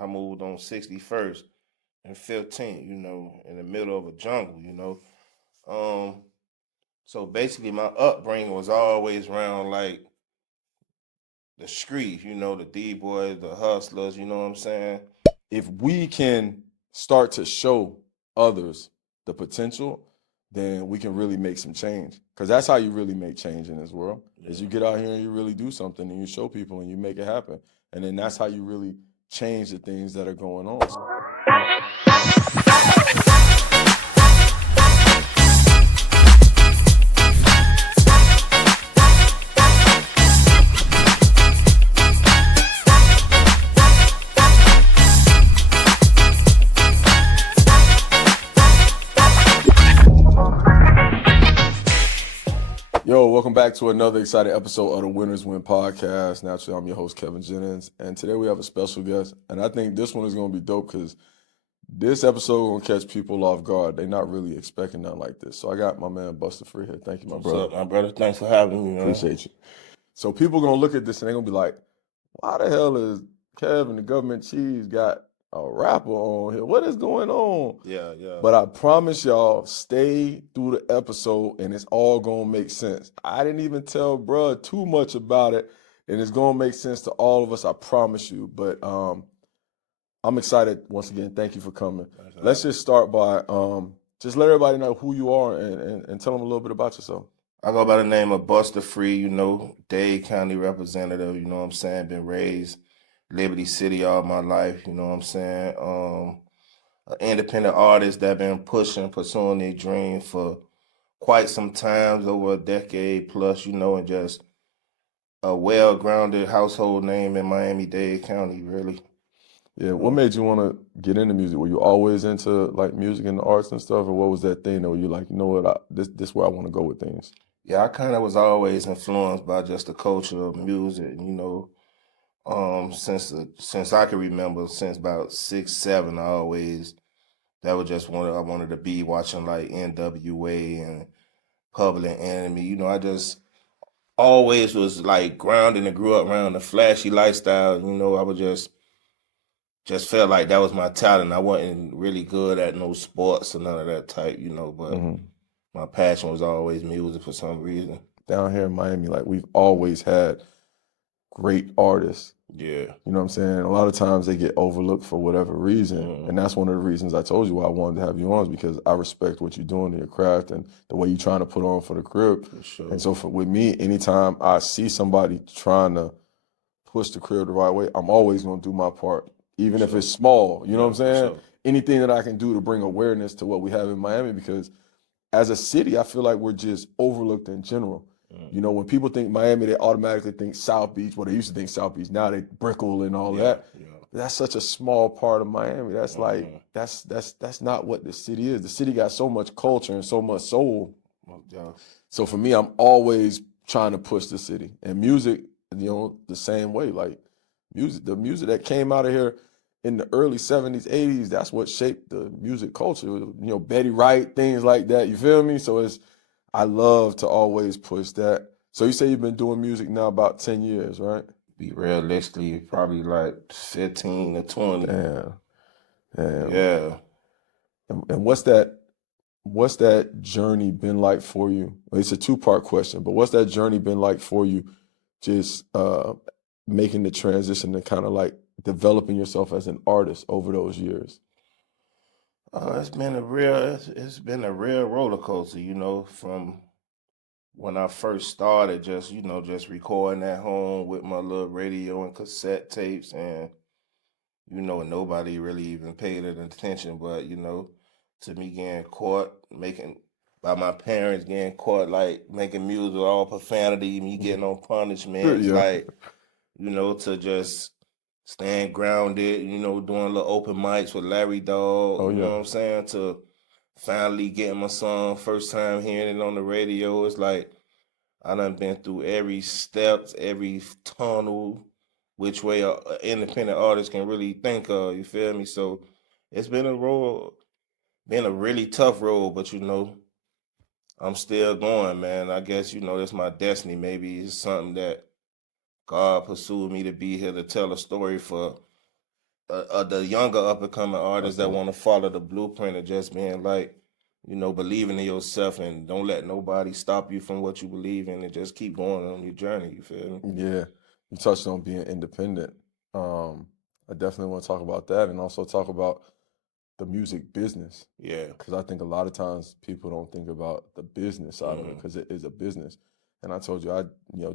I moved on 61st and 15th, in the middle of a jungle. Um, so basically my upbringing was always around like the street, the D-boys, the hustlers, you know what I'm saying? If we can start to show others the potential, then we can really make some change. Because that's how you really make change in this world. Is you get out here and you really do something and you show people and you make it happen. And then that's how you really change the things that are going on. Yo, welcome back to another exciting episode of the Winners Win podcast. Naturally, I'm your host, Kevin Jennings, and today we have a special guest, and I think this one is going to be dope because this episode is going to catch people off guard. They're not really expecting nothing like this. So I got my man Busta Free here. Thank you, my brother. What's up, my brother? Thanks for having me, man. Appreciate you. So people are going to look at this and they're going to be like, why the hell is Kevin, the government cheese, got a rapper on here? What is going on? Yeah. But I promise y'all, stay through the episode and it's all going to make sense. I didn't even tell bruh too much about it, and it's going to make sense to all of us, I promise you. But I'm excited once again. Thank you for coming. Let's just start by just let everybody know who you are and tell them a little bit about yourself. I go by the name of Busta Free, Dade County representative, you know what I'm saying? Been raised Liberty City all my life, you know what I'm saying? An independent artist that been pursuing their dream for quite some times, over a decade plus, and just a well-grounded household name in Miami-Dade County, really. Yeah, what made you want to get into music? Were you always into like music and the arts and stuff, or what was that thing that were you like, you know what, this is where I want to go with things? Yeah, I kind of was always influenced by just the culture of music, since I can remember, since about 6, 7, that was just what I wanted to be, watching like NWA and Public Enemy. I just always was like grounded and grew up around the flashy lifestyle. I would just felt like that was my talent. I wasn't really good at no sports or none of that type, but my passion was always music for some reason. Down here in Miami, like we've always had great artists. Yeah. You know what I'm saying? A lot of times they get overlooked for whatever reason. And that's one of the reasons I told you why I wanted to have you on, is because I respect what you're doing in your craft and the way you're trying to put on for the crib. For sure. And so with me, anytime I see somebody trying to push the crib the right way, I'm always going to do my part, even if it's small. You know what I'm saying? Sure. Anything that I can do to bring awareness to what we have in Miami, because as a city, I feel like we're just overlooked in general. When people think Miami, they automatically think South Beach. Well, they used to think South Beach. Now they Brickell and all that. Yeah. That's such a small part of Miami. That's like that's not what the city is. The city got so much culture and so much soul. Yeah. So for me, I'm always trying to push the city, and music, the same way. Like the music that came out of here in the early 70s, 80s, that's what shaped the music culture. Betty Wright, things like that. You feel me? So I love to always push that. So you say you've been doing music now about 10 years, right? Be realistically, probably like 15 to 20. Damn. Yeah. And what's that journey been like for you? It's a two-part question, but what's that journey been like for you, just making the transition to kind of like developing yourself as an artist over those years? It's been a real roller coaster, from when I first started, just recording at home with my little radio and cassette tapes, and nobody really even paid it attention. But to me getting caught by my parents, getting caught like making music with all profanity, me getting on punishment, like to just staying grounded, doing little open mics with Larry Dog, know what I'm saying? To finally getting my song, first time hearing it on the radio. It's like I done been through every steps, every tunnel, which way an independent artist can really think of, you feel me? So it's been a really tough road, but I'm still going, man. I guess, that's my destiny. Maybe it's something that God pursued me to be here to tell a story for the younger up and coming artists that Okay. want to follow the blueprint of just being like, believing in yourself and don't let nobody stop you from what you believe in and just keep going on your journey. You feel me? Yeah, you touched on being independent. I definitely want to talk about that and also talk about the music business Yeah. because I think a lot of times people don't think about the business side of it because it is a business. And I told you I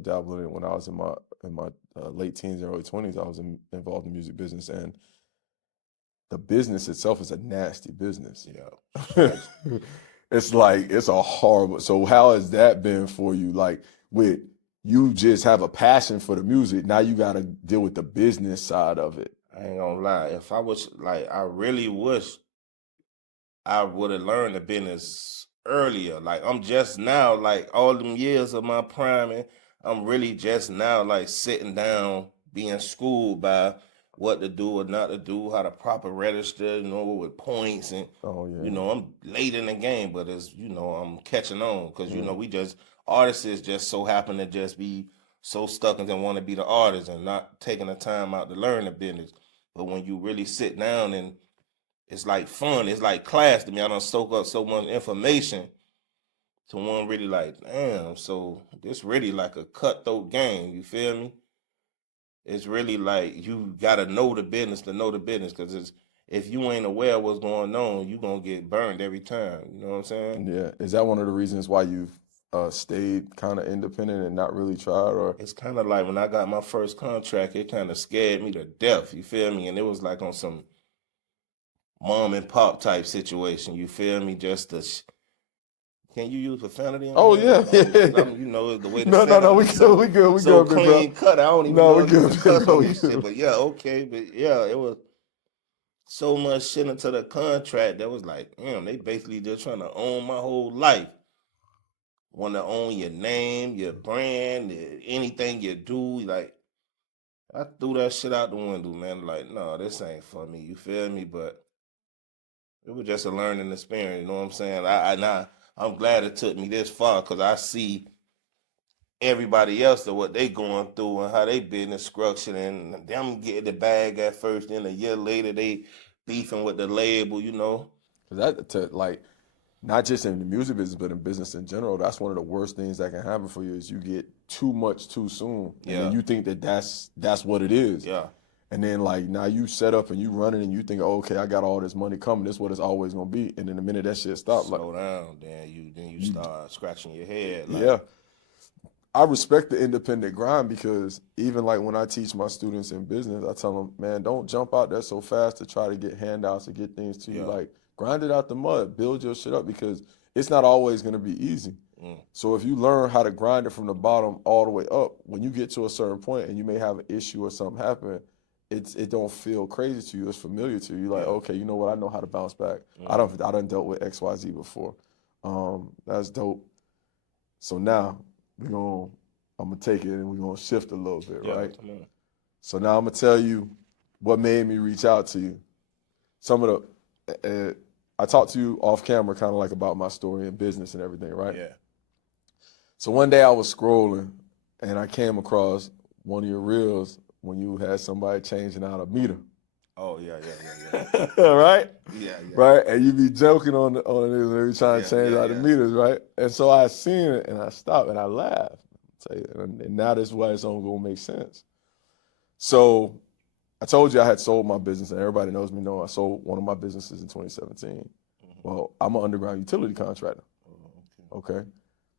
dabbled in it when I was in my late teens and early 20s. I was involved in music business, and the business itself is a nasty business. Yeah. It's like it's a horrible. So how has that been for you? Like with you just have a passion for the music. Now you got to deal with the business side of it. I ain't gonna lie. If I was like, I really wish I would have learned the business earlier. Like I'm just now, like all them years of my prime, and I'm really just now like sitting down, being schooled by what to do or not to do, how to proper register, with points and Oh yeah. I'm late in the game, but it's I'm catching on because Yeah. we just artists just so happen to just be so stuck and then want to be the artist and not taking the time out to learn the business. But when you really sit down and it's like fun. It's like class to me. I don't soak up so much information to one really like, damn, so this really like a cutthroat game. You feel me? It's really like you gotta know the business to know the business because it's if you ain't aware of what's going on, you gonna get burned every time. You know what I'm saying? Yeah. Is that one of the reasons why you've stayed kind of independent and not really tried? Or It's kind of like when I got my first contract, it kind of scared me to death. You feel me? And it was like on some mom and pop type situation. You feel me? Just to can you use profanity on oh here? yeah, yeah. The way the No, setup we is good, we good, we so good, big bro. clean cut. I don't even No, know we if you good, can big cuss bro. on We this shit. good. But yeah, okay. But yeah, it was so much shit into the contract that was like, damn, they basically just trying to own my whole life. Want to own your name, your brand, anything you do. Like, I threw that shit out the window, man. Like, no, this ain't for me. You feel me? But it was just a learning experience. You know what I'm saying? I'm glad it took me this far because I see everybody else and what they going through and how they business structured and them getting the bag at first, then a year later they beefing with the label. 'Cause that like not just in the music business, but in business in general, that's one of the worst things that can happen for you is you get too much too soon, and then Yeah, you think that that's what it is, yeah. and then like now you set up and you running and you think, oh, okay, I got all this money coming, this is what it's always gonna be, and then the minute that shit stop, like Slow down, then you you, start scratching your head like, yeah. I respect the independent grind because even like when I teach my students in business, I tell them, man, don't jump out there so fast to try to get handouts or get things to you. yeah, Like grind it out the mud, build your shit up because it's not always going to be easy. mm, So if you learn how to grind it from the bottom all the way up, when you get to a certain point and you may have an issue or something happen, it don't feel crazy to you. It's familiar to you. You're like, yeah, okay, you know what? I know how to bounce back. mm, I done dealt with XYZ before. That's dope. So now I'm gonna take it and we're gonna shift a little bit, yeah. right? Come on. So now I'm gonna tell you what made me reach out to you. Some of the I talked to you off camera, kind of like about my story and business and everything, right? Yeah. So one day I was scrolling and I came across one of your reels when you had somebody changing out a meter. Oh yeah, yeah, Right? yeah, yeah, yeah, Right? And you be joking on it when you trying to yeah, change yeah, out the yeah. meters, right? And so I seen it and I stopped and I laughed. Say, and now this is why it's only gonna make sense. So I told you I had sold my business, and everybody knows me know I sold one of my businesses in 2017. Mhm. Well, I'm an underground utility contractor. Oh, Okay.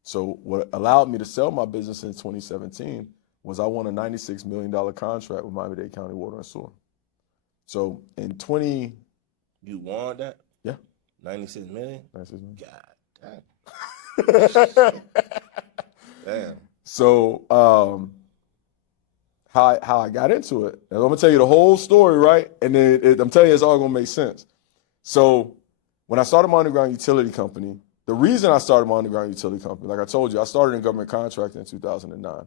So what allowed me to sell my business in 2017 was I won a $96 million contract with Miami-Dade County Water and Sewer. So in 20, you won that? yeah, 96 million? 96 million. God damn. So how I got into it. And I'm gonna tell you the whole story, right? And then I'm telling you it's all gonna make sense. So when I started my underground utility company, the reason I started my underground utility company, like I told you, I started in government contracting in 2009.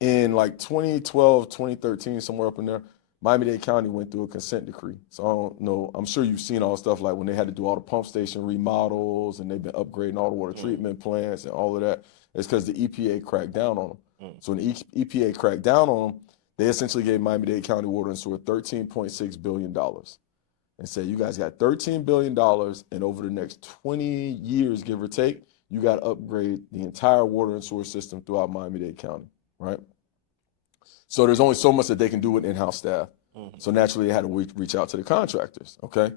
In like 2012, 2013, somewhere up in there, Miami-Dade County went through a consent decree. So I don't know. I'm sure you've seen all stuff like when they had to do all the pump station remodels and they've been upgrading all the water treatment plants and all of that. It's because the EPA cracked down on them. Mm. So when the EPA cracked down on them, They essentially gave Miami-Dade County Water and Sewer $13.6 billion and said, you guys got $13 billion, and over the next 20 years, give or take, you got to upgrade the entire water and sewer system throughout Miami-Dade County, right? So there's only so much that they can do with in-house staff. So naturally, they had to reach out to the contractors, okay?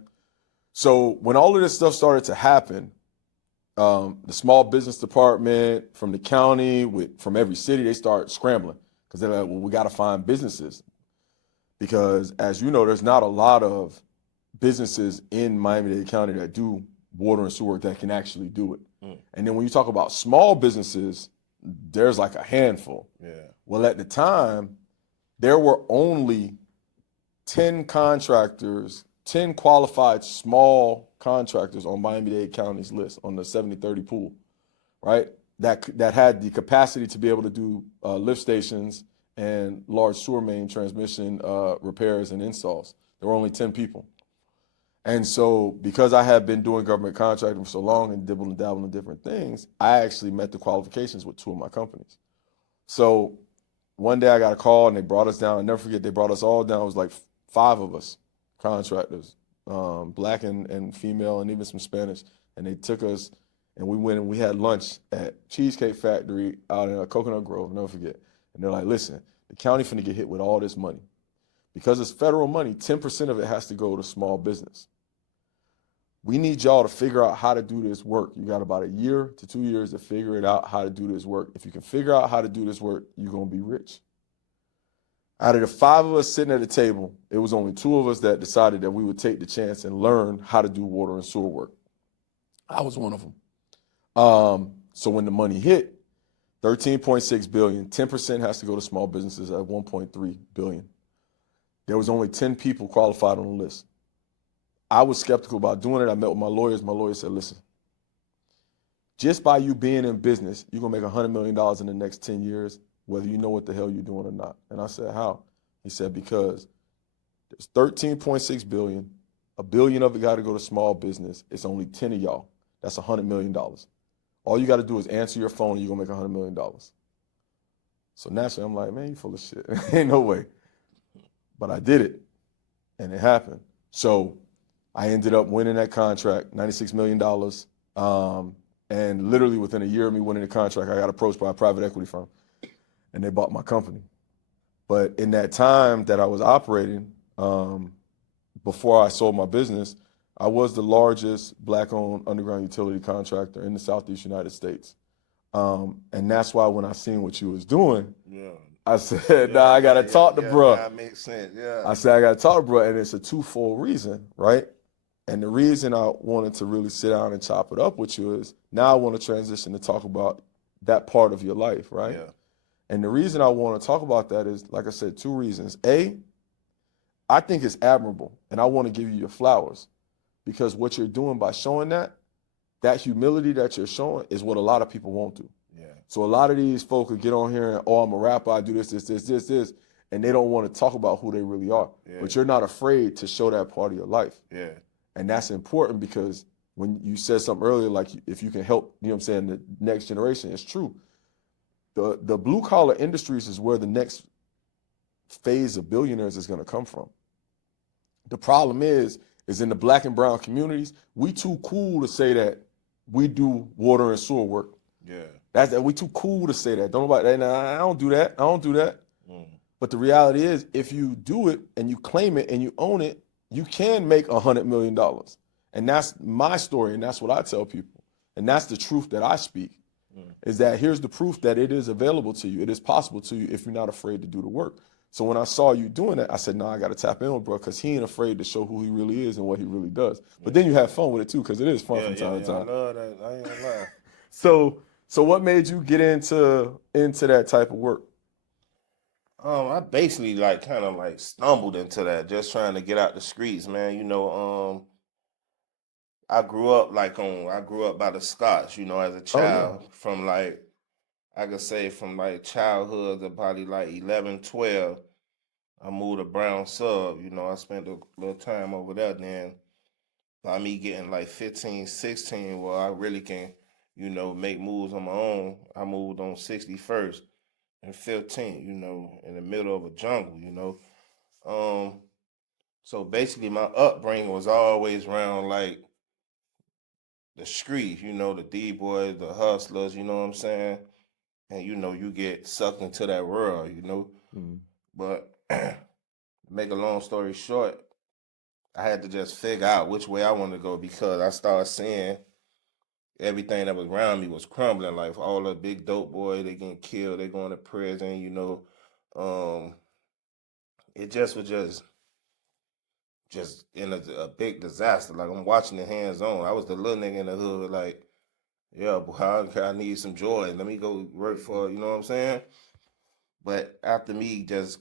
So when all of this stuff started to happen, the small business department from the county, from every city, they start scrambling because they're like, well, we got to find businesses. Because as you know, there's not a lot of businesses in Miami-Dade County that do water and sewer that can actually do it. And then when you talk about small businesses, there's like a handful. Yeah. Well, at the time, there were only 10 contractors, 10 qualified small contractors on Miami-Dade County's list on the 70-30 pool, right? That had the capacity to be able to do lift stations and large sewer main transmission repairs and installs. There were only 10 people. And so because I had been doing government contracting for so long and dibbling and dabbling in different things, I actually met the qualifications with two of my companies. So one day I got a call and they brought us down. I'll never forget, they brought us all down. It was like 5 of us, contractors, black and female and even some Spanish. And they took us and we went and we had lunch at Cheesecake Factory out in Coconut Grove, I'll never forget. And they're like, listen, the county finna get hit with all this money. Because it's federal money, 10% of it has to go to small business. We need y'all to figure out how to do this work. You got about 1 year to 2 years to figure it out how to do this work. If you can figure out how to do this work, you're going to be rich. Out of the 5 of us sitting at the table, it was only 2 of us that decided that we would take the chance and learn how to do water and sewer work. I was one of them. So when the money hit, $13.6 billion, 10% has to go to small businesses at $1.3 billion. There was only 10 people qualified on the list. I was skeptical about doing it. I met with my lawyers. My lawyer said, listen, just by you being in business, you're going to make $100 million in the next 10 years, whether you know what the hell you're doing or not. And I said, how? He said, because there's $13.6 billion. $1 billion of it got to go to small business. It's only 10 of y'all. That's $100 million. All you got to do is answer your phone and you're going to make $100 million. So naturally, I'm like, man, you full of shit. Ain't no way. But I did it, and it happened. So I ended up winning that contract, $96 million. And literally within a year of me winning the contract, I got approached by a private equity firm, and they bought my company. But in that time that I was operating, before I sold my business, I was the largest black-owned underground utility contractor in the Southeast United States. And that's why when I seen what you was doing, I said, nah, I got to talk to bruh. That makes sense, yeah. I said, I got to talk to bruh, and it's a twofold reason, right? And the reason I wanted to really sit down and chop it up with you is now I want to transition to talk about that part of your life, right? Yeah. And the reason I want to talk about that is, like I said, 2 reasons. A, I think it's admirable, and I want to give you your flowers because what you're doing by showing that humility that you're showing is what a lot of people won't do. Yeah. So a lot of these folk could get on here and, oh, I'm a rapper, I do this, and they don't want to talk about who they really are. Yeah. But you're not afraid to show that part of your life. Yeah. And that's important because when you said something earlier, like if you can help, you know what I'm saying, the next generation, it's true. The blue collar industries is where the next phase of billionaires is going to come from. The problem is in the black and brown communities, we too cool to say that we do water and sewer work. Yeah. We too cool to say that. Don't nobody, nah, I don't do that. I don't do that. But the reality is, if you do it and you claim it and you own it, you can make $100 million. And that's my story, and that's what I tell people. And that's the truth that I speak, is that here's the proof that it is available to you. It is possible to you if you're not afraid to do the work. So when I saw you doing that, I said, no, I got to tap in with bro, because he ain't afraid to show who he really is and what he really does. But then you have fun with it, too, because it is fun from time to time. I love that. I ain't gonna lie. So what made you get into that type of work? I basically kind of stumbled into that, just trying to get out the streets, man. I grew up by the Scots, as a child. From I could say from childhood to probably 11, 12. I moved to Brown Sub, I spent a little time over there. Then by me getting 15, 16, well, I really can, make moves on my own. I moved on 61st. and 15, you know, in the middle of a jungle, you know. So basically my upbringing was always around like the street, you know, the D-boys, the hustlers, you know what I'm saying? And you know, you get sucked into that world, you know. Mhm. But make a long story short, I had to just figure out which way I wanted to go because I started seeing everything that was around me was crumbling. Like all the big dope boys, they getting killed, they going to prison, you know. Um, it just was just in a big disaster. Like I'm watching it hands on. I was the little nigga in the hood, like, yeah, boy, I need some joy. Let me go work for, you know what I'm saying? But after me just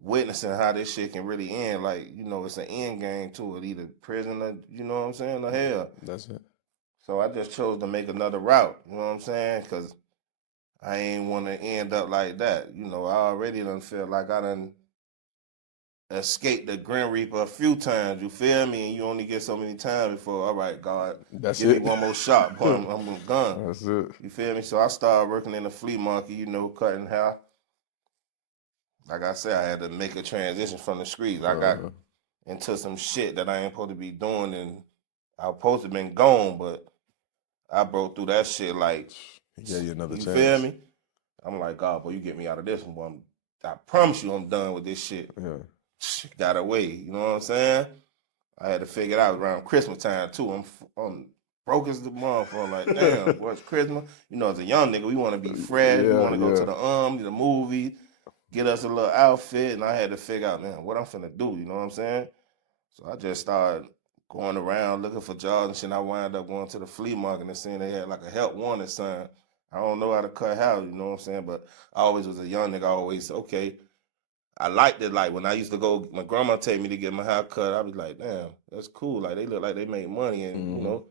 witnessing how this shit can really end, like, you know, it's an end game to it, either prison or, you know what I'm saying, or hell. That's it. So I just chose to make another route, you know what I'm saying? Because I ain't want to end up like that. You know, I already done feel like I done escaped the Grim Reaper a few times, you feel me? And you only get so many times before, all right, God, That's give me it. one more shot, boy, I'm gone. That's it. You feel me? So I started working in the flea market, you know, cutting hair. Like I said, I had to make a transition from the streets. I got Uh, into some shit that I ain't supposed to be doing, and I was supposed to been gone, but I broke through that shit like, he gave you another you feel chance. me? I'm like, God, boy, you get me out of this one, boy. I promise you I'm done with this shit. Yeah. Got away, you know what I'm saying? I had to figure it out around Christmas time too. I'm broke as the motherfucker. Like, damn, boy, it's Christmas. You know, as a young nigga, we want to be fresh. We Yeah, want to go to yeah. the movie, get us a little outfit, and I had to figure out, man, what I'm finna do. You know what I'm saying? So I just started going around looking for jobs and shit. And I wound up going to the flea market and seeing they had like a help wanted sign. I don't know how to cut hair, you know what I'm saying? But I always was a young nigga. I always okay. I liked it. Like when I used to go, my grandma take me to get my hair cut. I was like, damn, that's cool. Like they look like they make money, and you Hmm. know.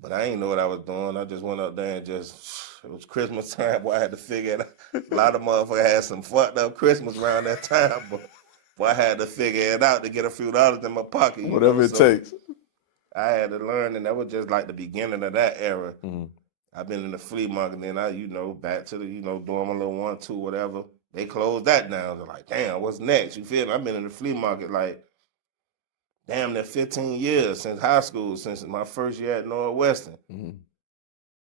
But I ain't know what I was doing. I just went up there and just it was Christmas time. Boy, I had to figure it out. A lot of motherfuckers had some fucked up Christmas around that time, but boy, I had to figure it out to get a few dollars in my pocket, you know. Whatever it So takes. I had to learn, and that was just like the beginning of that era. Hmm. I've been in the flea market, and I, you know, back to the, you know, doing my little 1, 2, whatever. They closed that down. They're like, damn, what's next? You feel me? I've been in the flea market like damn near 15 years since high school, since my first year at Northwestern, Hmm.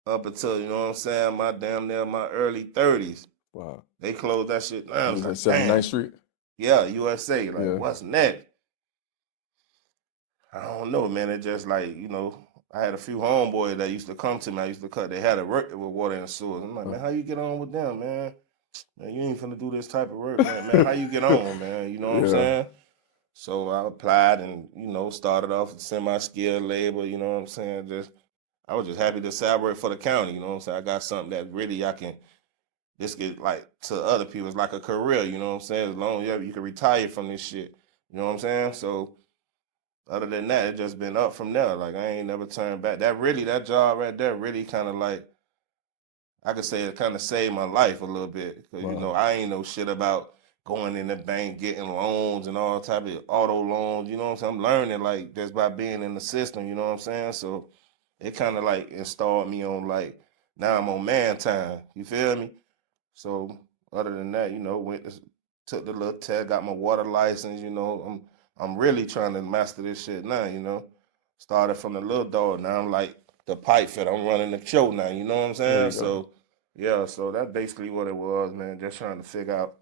up until, you know what I'm saying, my damn near my early 30s. Wow. They closed that shit down. I You was was at like, 79th damn, Street? yeah, USA. Like, Yeah. what's next? I don't know, man. It just like, you know, I had a few homeboys that used to come to me. I used to cut. They had to work with water and sewers. I'm like, Uh, man, how you get on with them, man? Man, you ain't finna do this type of work, man. Man, how you get on, man? You know what I'm yeah. saying? So I applied and, you know, started off with semi-skilled labor, you know what I'm saying? Just I was just happy to say I work for the county, you know what I'm saying? I got something that really I can this get like to other people. It's like a career, you know what I'm saying? As long as you can retire from this shit. You know what I'm saying? So other than that, it just been up from there. Like I ain't never turned back. That job right there really kind of like I could say it kind of saved my life a little bit because you Wow. know I ain't know shit about going in the bank getting loans and all type of auto loans. You know what I'm saying? I'm learning like just by being in the system. You know what I'm saying? So it kind of like installed me on like now I'm on man time. You feel me? So other than that, you know, took the little test, got my water license. You know, I'm really trying to master this shit now. You know, started from the little dog. Now I'm like the pipe fit. I'm running the show now. You know what I'm There saying? you go. So yeah, so that's basically what it was, man. Just trying to figure out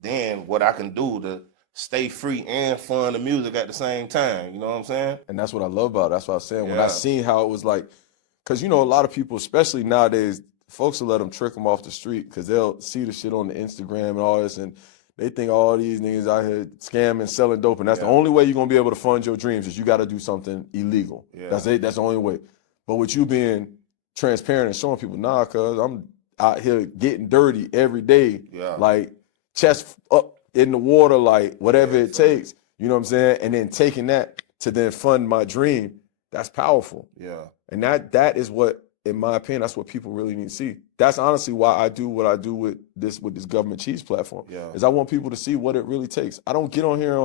then what I can do to stay free and fund the music at the same time. You know what I'm saying? And that's what I love about it. That's what I was saying. When I Yeah, seen how it was like, because you know, a lot of people, especially nowadays, folks will let them trick them off the street because they'll see the shit on the Instagram and all this, and they think all these niggas out here scamming, selling dope, and that's the yeah, only way you're gonna be able to fund your dreams is you got to do something illegal. yeah, That's it. That's the only way. But with you being transparent and showing people, nah, cuz I'm out here getting dirty every day, yeah, like chest up in the water, like whatever yeah. it For takes. You know what I'm saying? And then taking that to then fund my dream, that's powerful. yeah, And that is what, in my opinion, that's what people really need to see. That's honestly why I do what I do with this government cheese platform. yeah, Is I want people to see what it really takes. I don't get on here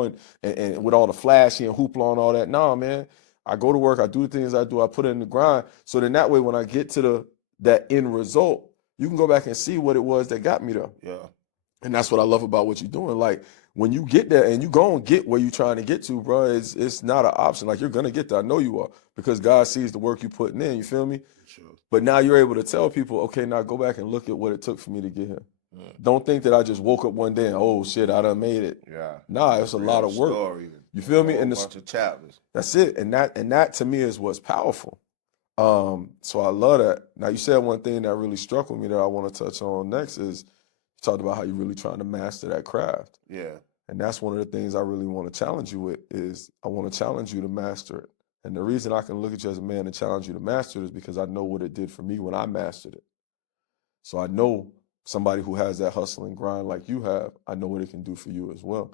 and with all the flashy and hoopla and all that. Nah, man. I go to work, I do the things I do, I put it in the grind. So then that way when I get to that end result, you can go back and see what it was that got me there. Yeah. And that's what I love about what you're doing. Like when you get there and you go and get where you're trying to get to, bro, it's not an option. Like you're gonna get there. I know you are because God sees the work you putting in. You feel me? Sure. But now you're able to tell people, okay, now go back and look at what it took for me to get here. Don't think that I just woke up one day and oh shit, I done made it. Yeah. Nah, it's a lot of work. Story. You feel me? And a bunch of chapters. That's it. And that to me is what's powerful. So I love that. Now you said one thing that really struck with me that I want to touch on next is you talked about how you're really trying to master that craft. Yeah. And that's one of the things I really want to challenge you with is I want to challenge you to master it. And the reason I can look at you as a man and challenge you to master it is because I know what it did for me when I mastered it. So I know somebody who has that hustle and grind like you have, I know what it can do for you as well.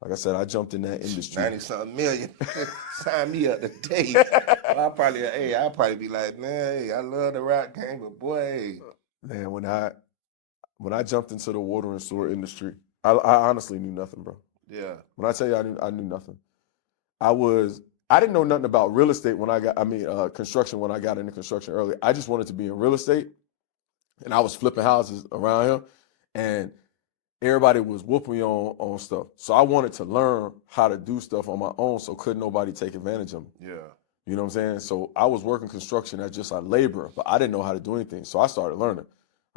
Like I said, I jumped in that industry. 90-something million. Sign me up today. Well, I'll probably be like, man, hey, I love the rap game, but boy, man, when I jumped into the water and sewer industry, I honestly knew nothing, bro. Yeah. When I tell you I knew nothing. I didn't know nothing about real estate construction when I got into construction early. I just wanted to be in real estate, and I was flipping houses around here, and everybody was whooping me on stuff. So I wanted to learn how to do stuff on my own so couldn't nobody take advantage of me. Yeah. You know what I'm saying? So I was working construction as just a laborer, but I didn't know how to do anything. So I started learning.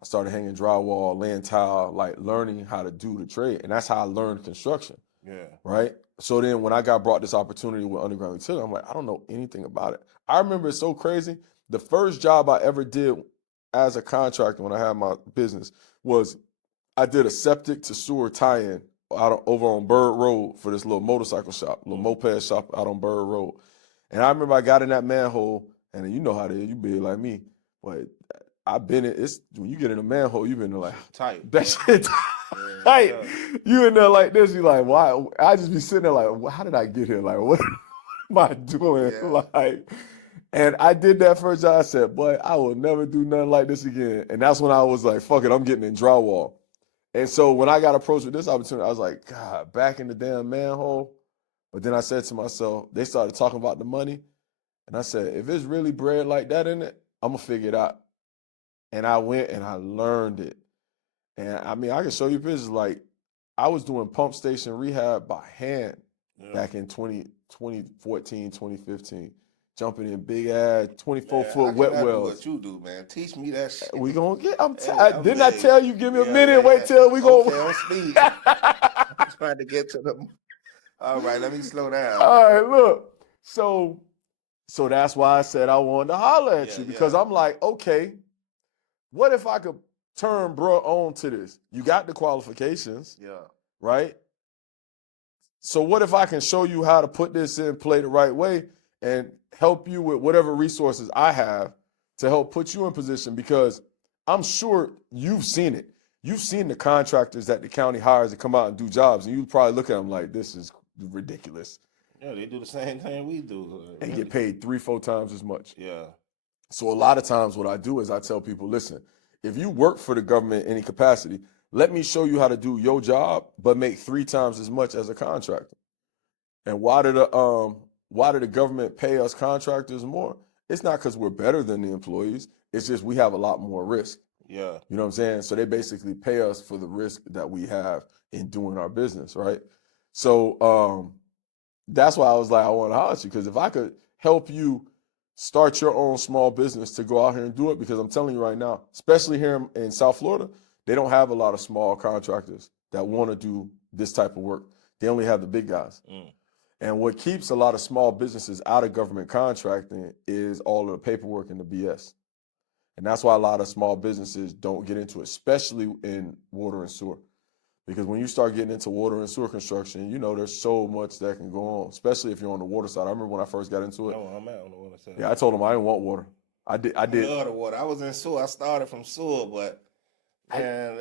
I started hanging drywall, laying tile, like learning how to do the trade. And that's how I learned construction. Yeah. Right? So then when I got brought this opportunity with Underground Utility, I'm like, I don't know anything about it. I remember it's so crazy. The first job I ever did as a contractor when I had my business was I did a septic to sewer tie-in over on Bird Road for this little motorcycle shop, little moped shop out on Bird Road. And I remember I got in that manhole, and you know how it is, you big like me, but I've been when you get in a manhole, you've been there like, tight. That shit tight. Yeah. You in there like this, you like, why? I just be sitting there like, well, how did I get here? Like, what am I doing? Yeah. Like, and I did that first job. I said, boy, I will never do nothing like this again. And that's when I was like, fuck it, I'm getting in drywall. And so when I got approached with this opportunity, I was like, God, back in the damn manhole. But then I said to myself, they started talking about the money. And I said, if it's really bread like that in it, I'm going to figure it out. And I went and I learned it. And I mean, I can show you pictures. Like, I was doing pump station rehab by hand back in 2014, 2015. Jumping in big ass 24-foot wet wells. Do what you do, man. Teach me that shit. We gonna get. Didn't I tell you? Give me a minute. Wait till we go. Okay, on speed. I'm trying to get to the. All right, let me slow down. All right, look. So that's why I said I wanted to holler at you because I'm like, okay, what if I could turn bro on to this? You got the qualifications, right? So what if I can show you how to put this in play the right way and help you with whatever resources I have to help put you in position? Because I'm sure you've seen it. You've seen the contractors that the county hires to come out and do jobs, and you probably look at them like, this is ridiculous. Yeah, they do the same thing we do. And get paid 3-4 times as much. Yeah. So a lot of times what I do is I tell people, listen, if you work for the government in any capacity, let me show you how to do your job, but make 3 times as much as a contractor. And why did the government pay us contractors more? It's not because we're better than the employees. It's just we have a lot more risk. Yeah. You know what I'm saying? So they basically pay us for the risk that we have in doing our business, right? So that's why I was like, I want to holler at you, because if I could help you start your own small business to go out here and do it, because I'm telling you right now, especially here in South Florida, they don't have a lot of small contractors that want to do this type of work. They only have the big guys. And what keeps a lot of small businesses out of government contracting is all of the paperwork and the BS. And that's why a lot of small businesses don't get into it, especially in water and sewer. Because when you start getting into water and sewer construction, you know, there's so much that can go on, especially if you're on the water side. I remember when I first got into it. Oh, I'm out on the water side. Yeah, I told them I didn't want water. I did. I love the water. I was in sewer. I started from sewer, but man,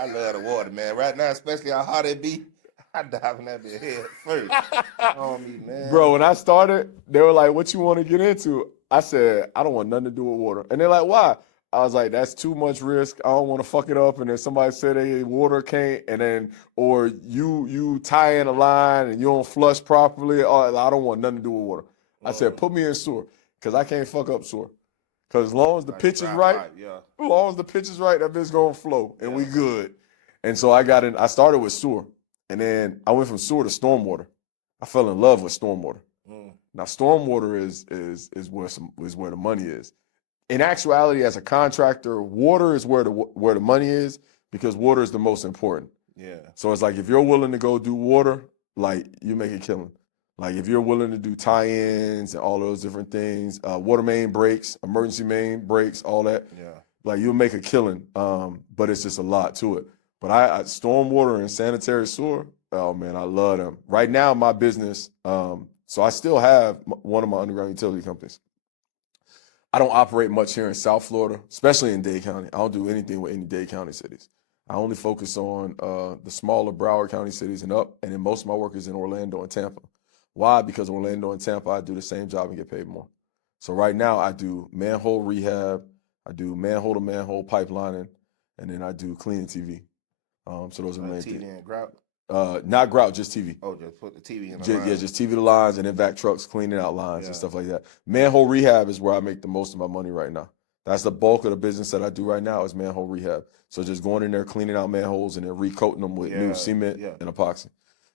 I love the water, man. Right now, especially how hot it be, I dive in that bit head first. On me, man. Bro, when I started, they were like, what you want to get into? I said, I don't want nothing to do with water. And they're like, why? I was like, that's too much risk. I don't want to fuck it up. And then somebody said, hey, water can't. And then, or you tie in a line and you don't flush properly. I don't want nothing to do with water. I said, put me in sewer, because I can't fuck up sewer. Because as long as the Like pitch is dry right, pipe, yeah. as long as the pitch is right, that bitch gonna flow, and we Yeah. good. And so I started with sewer, and then I went from sewer to stormwater. I fell in love with stormwater. Mm. Now, stormwater is where the money is. In actuality, as a contractor, water is where the money is, because water is the most important. Yeah. So it's like if you're willing to go do water, like you make a killing. Like if you're willing to do tie-ins and all those different things, water main breaks, emergency main breaks, all that, Yeah. like you'll make a killing. But it's just a lot to it. But I stormwater and sanitary sewer, oh man, I love them. Right now, my business, so I still have one of my underground utility companies. I don't operate much here in South Florida, especially in Dade County. I don't do anything with any Dade County cities. I only focus on the smaller Broward County cities and up, and then most of my work is in Orlando and Tampa. Why? Because Orlando and Tampa, I do the same job and get paid more. So right now, I do manhole rehab, I do manhole to manhole pipelining, and then I do cleaning TV. So those are the main TV things. and grout. Not grout, just TV. Oh, just put the TV in the Yeah, line. just TV to lines and then vac trucks cleaning out lines and Yeah. stuff like that. Manhole rehab is where I make the most of my money right now. That's the bulk of the business that I do right now is manhole rehab. So just going in there, cleaning out manholes and then recoating them with new cement and epoxy.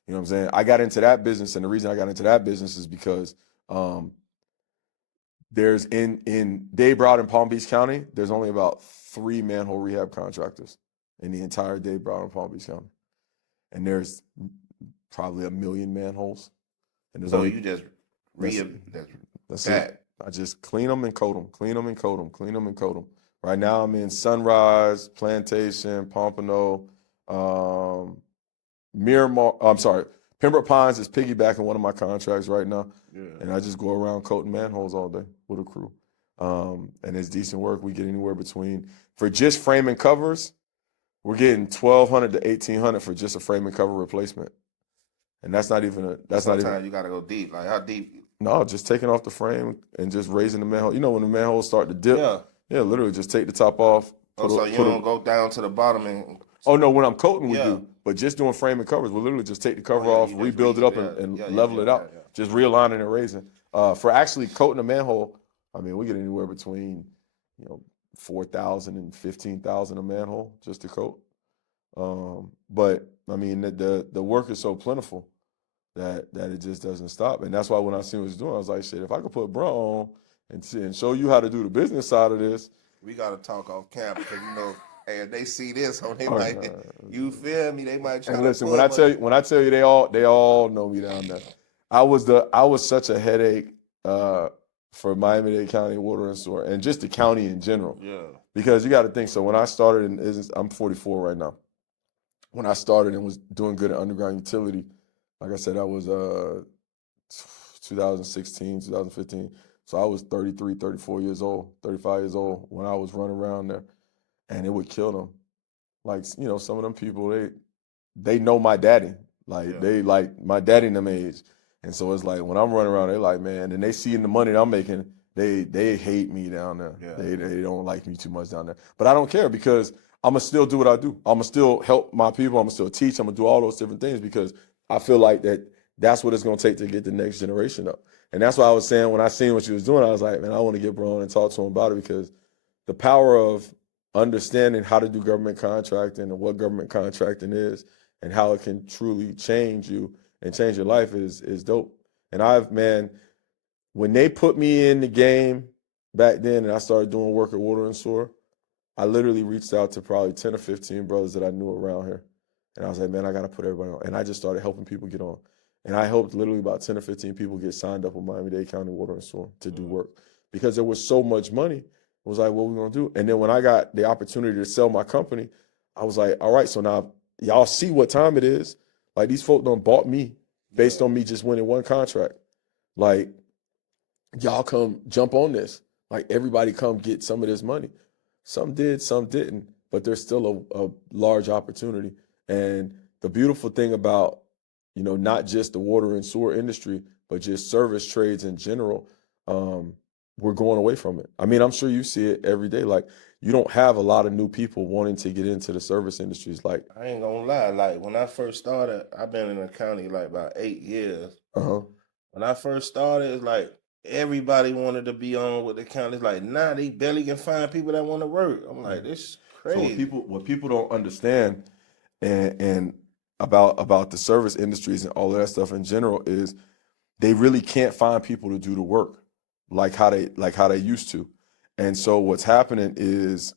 You know what I'm saying? I got into that business, and the reason I got into that business is because there's in Dade, Broward, and Palm Beach County, there's only about 3 manhole rehab contractors in the entire Dade, Broward, and Palm Beach County. And there's probably 1 million manholes. And there's So only you just that's that. it. I just clean them and coat them, clean them and coat them, clean them and coat them. Right now I'm in Sunrise, Plantation, Pompano, Miramar. I'm sorry, Pembroke Pines is piggybacking one of my contracts right now. Yeah. And I just go around coating manholes all day with a crew. And it's decent work. We get anywhere between, for just frame and covers, we're getting $1,200 to $1,800 for just a frame and cover replacement. And that's not even Sometimes you gotta go deep. Like how deep? No, just taking off the frame and just raising the manhole. You know when the manholes start to dip? Yeah, literally just take the top off. So you don't go down to the bottom and. Oh no, when I'm coating we do. But just doing frame and covers, we'll literally just take the cover off, rebuild it up, and level it out. Just realigning and raising. For actually coating a manhole, I mean, we get anywhere between, $4,000 and $15,000 a manhole just to coat. But I mean, the work is so plentiful that it just doesn't stop. And that's why when I seen what he was doing, I was like, shit, if I could put bro on and show you how to do the business side of this. We gotta talk off camera because hey, if they see this, they might. You feel me? They might try. And listen, when I tell you, they all know me down there. I was such a headache for Miami-Dade County Water and Sewer, and just the county in general. Yeah. Because you got to think. So when I started, I'm 44 right now. When I started and was doing good at underground utility, like I said, I was 2016, 2015. So I was 33, 34 years old, 35 years old when I was running around there, and it would kill them. Like, some of them people, they know my daddy. Like, they like my daddy in them age. And so it's like when I'm running around, they like, man, and they see the money that I'm making, they hate me down there. Yeah. They don't like me too much down there. But I don't care because I'm going to still do what I do. I'm going to still help my people. I'm going to still teach. I'm going to do all those different things because I feel like that's what it's going to take to get the next generation up. And that's why I was saying when I seen what you was doing, I was like, man, I want to get bro on and talk to him about it because the power of understanding how to do government contracting and what government contracting is and how it can truly change you and change your life is dope. And when they put me in the game back then and I started doing work at Water and Sewer, I literally reached out to probably 10 or 15 brothers that I knew around here. And I was like, man, I got to put everybody on. And I just started helping people get on. And I helped literally about 10 or 15 people get signed up with Miami-Dade County Water and Sewer to do work because there was so much money. It was like, what are we going to do? And then when I got the opportunity to sell my company, I was like, all right, so now y'all see what time it is. Like these folk done bought me based on me just winning one contract. Like y'all come jump on this. Like everybody come get some of this money. Some did, some didn't, but there's still a large opportunity. And the beautiful thing about, not just the water and sewer industry, but just service trades in general, we're going away from it. I mean, I'm sure you see it every day. Like you don't have a lot of new people wanting to get into the service industries. Like I ain't gonna lie, like when I first started, I've been in the county like about 8 years. Uh-huh. When I first started, it's like everybody wanted to be on with the county. It's like, nah, they barely can find people that want to work. I'm like, this is So crazy. what people don't understand and about the service industries and all of that stuff in general is they really can't find people to do the work like how they used to. And so what's happening is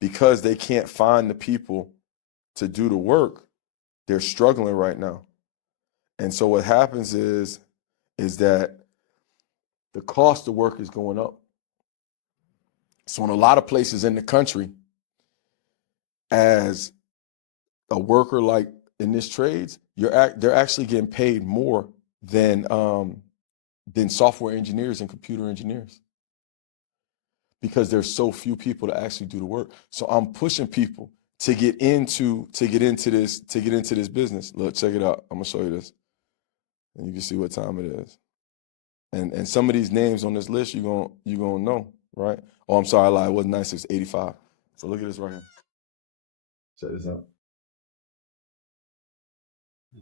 because they can't find the people to do the work, they're struggling right now. And so what happens is that the cost of work is going up. So in a lot of places in the country, as a worker like in this trades, they're actually getting paid more than software engineers and computer engineers because there's so few people to actually do the work. So I'm pushing people to get into this business. Look, check it out. I'm gonna show you this, and you can see what time it is. And some of these names on this list you're gonna know, right? Oh, I'm sorry, I lied. It wasn't 96, 85. So look at this right here. Check this out.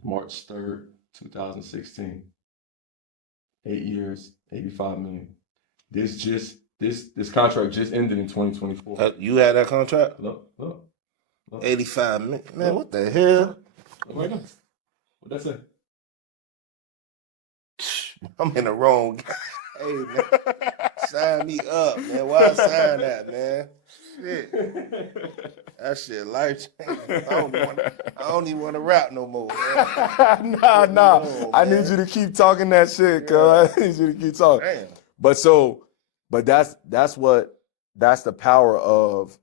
March 3rd, 2016. 8 years, 85 million. This contract just ended in 2024. You had that contract? Look. 85 million. Man, Look. what the hell? Look right there. What that say? I'm in the wrong. Hey, man. Sign me up, man. Why I sign that, man? Shit. That shit life changing. I don't even want to rap no more, man. Nah. on, I man. need you to keep talking that shit, cuz. I need you to keep talking. Damn. But that's the power of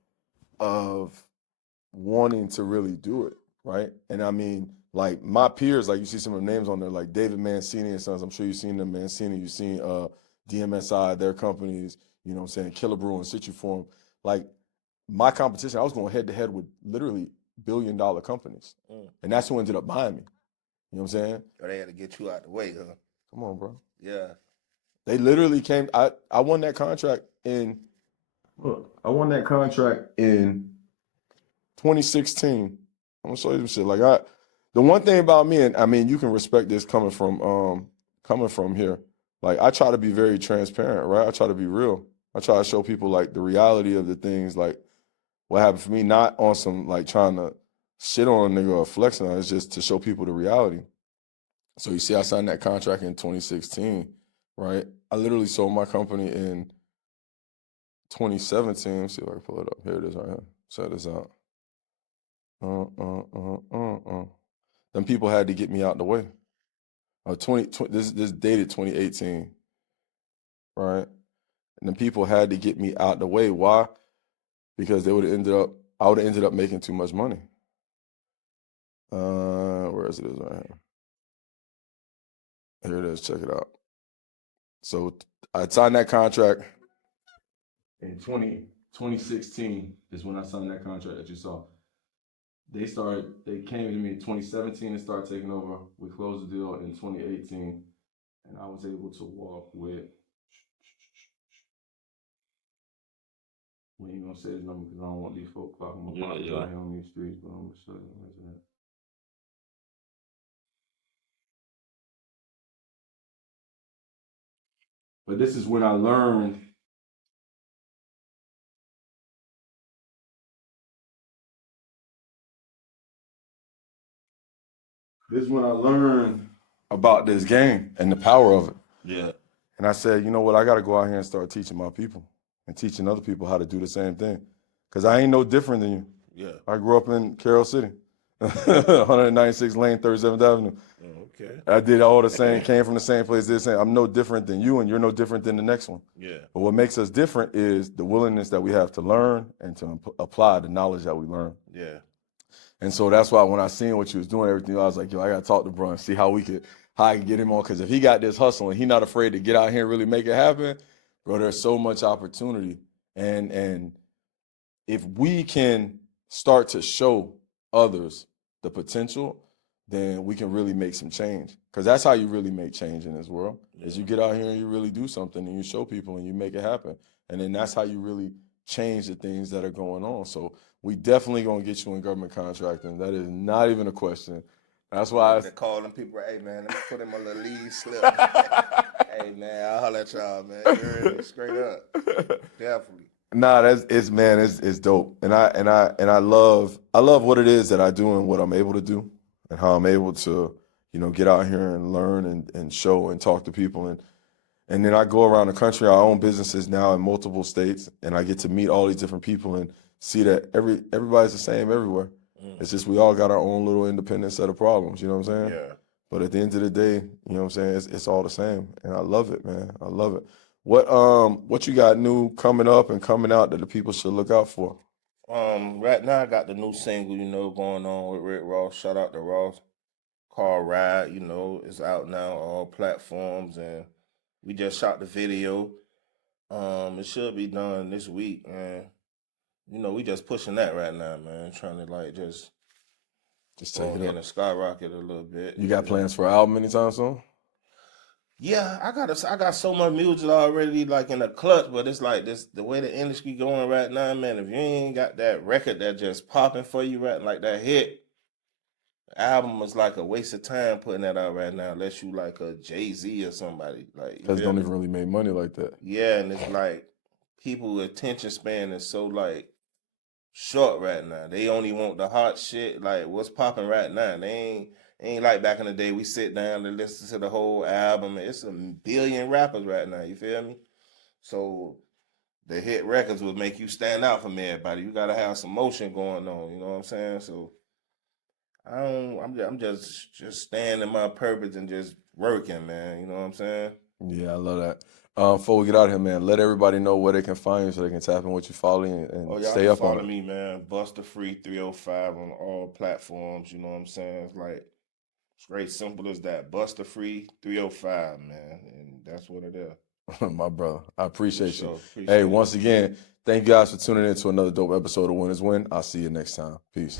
wanting to really do it, right? And I mean, like my peers, like you see some of the names on there, like David Mancini and Sons. I'm sure you've seen them, Mancini. You've seen DMSI, their companies. You know what I'm saying? Killebrew and Situform. Like my competition, I was going head to head with literally billion-dollar companies, and that's who ended up buying me. You know what I'm saying? Or they had to get you out the way, huh? Come on, bro. Yeah. They literally came. I won that contract in. Look, I won that contract in 2016. I'm gonna show you some shit. Like the one thing about me, and I mean, you can respect this coming from here. Like I try to be very transparent, right? I try to be real. I try to show people like the reality of the things, like what happened for me, not on some like trying to shit on a nigga or flexing on it. It's just to show people the reality. So you see, I signed that contract in 2016, right? I literally sold my company in 2017. Let's see if I can pull it up. Here it is right here. Check this out. Them people had to get me out the way. 20 this dated 2018, right? And the people had to get me out the way. Why? Because I would have ended up making too much money. Where is it? Is right here. Here it is. Check it out. So I signed that contract in 2016 is when I signed that contract that you saw. They came to me in 2017 and started taking over. We closed the deal in 2018, and I was able to walk with. We ain't gonna say his number because I don't want these folks clocking my pockets out here on these streets, but I'm gonna show you. Where's that? But this is when I learned. This is when I learned about this game and the power of it. Yeah. And I said, you know what? I got to go out here and start teaching my people and teaching other people how to do the same thing. Because I ain't no different than you. Yeah. I grew up in Carroll City, 196 Lane, 37th Avenue. Okay. I did all the same, came from the same place. I'm no different than you, and you're no different than the next one. Yeah. But what makes us different is the willingness that we have to learn and to apply the knowledge that we learn. Yeah. And so that's why when I seen what you was doing, everything, I was like, yo, I got to talk to bro and see how I can get him on. Because if he got this hustle and he not afraid to get out here and really make it happen, bro, there's so much opportunity. And if we can start to show others the potential, then we can really make some change. Because that's how you really make change in this world, is you get out here and you really do something and you show people and you make it happen. And then that's how you really change the things that are going on. So we definitely going to get you in government contracting. That is not even a question. That's You know, why. they call them people, hey man, let me put in my little lead slip, man. Hey man, I'll holler at y'all, man. You heard me? Straight up. Definitely. Nah, it's man, it's dope, and I love what it is that I do and what I'm able to do, and how I'm able to get out here and learn and show and talk to people, and then I go around the country. I own businesses now in multiple states, and I get to meet all these different people and see that everybody's the same everywhere. It's just we all got our own little independent set of problems. You know what I'm saying? Yeah. But at the end of the day, you know what I'm saying? It's all the same, and I love it, man. I love it. What you got new coming up and coming out that the people should look out for? Right now I got the new single, going on with Rick Ross. Shout out to Ross. Called Ride, it's out now on all platforms, and we just shot the video. It should be done this week, and we just pushing that right now, man. Trying to like just Just go take it ahead up. and skyrocket a little bit. You got plans for an album anytime soon? Yeah, I got so much music already like in the clutch, but it's like this the way the industry going right now, man. If you ain't got that record that just popping for you right like that hit, album is like a waste of time putting that out right now, unless you like a Jay-Z or somebody. Like, you Because feel don't me? even really make money like that. Yeah, and it's like people attention span is so like short right now. They only want the hot shit, like what's popping right now. They ain't like back in the day we sit down and listen to the whole album. It's a billion rappers right now, you feel me? So the hit records will make you stand out from everybody. You gotta have some motion going on, you know what I'm saying? So I don't I'm just staying in my purpose and just working, man. You know what I'm saying? Yeah, I love that. Before we get out of here, man, let everybody know where they can find you so they can tap in with you, follow you, Oh, and y'all stay can up on follow it. me, man. Busta Free 305 on all platforms. You know what I'm saying? It's like it's very simple as that. Busta Free 305, man, and that's what it is. My brother, I For appreciate you. sure. Hey, Appreciate it. once again, thank you guys for tuning in to another dope episode of Winners Win. I'll see you next time. Peace.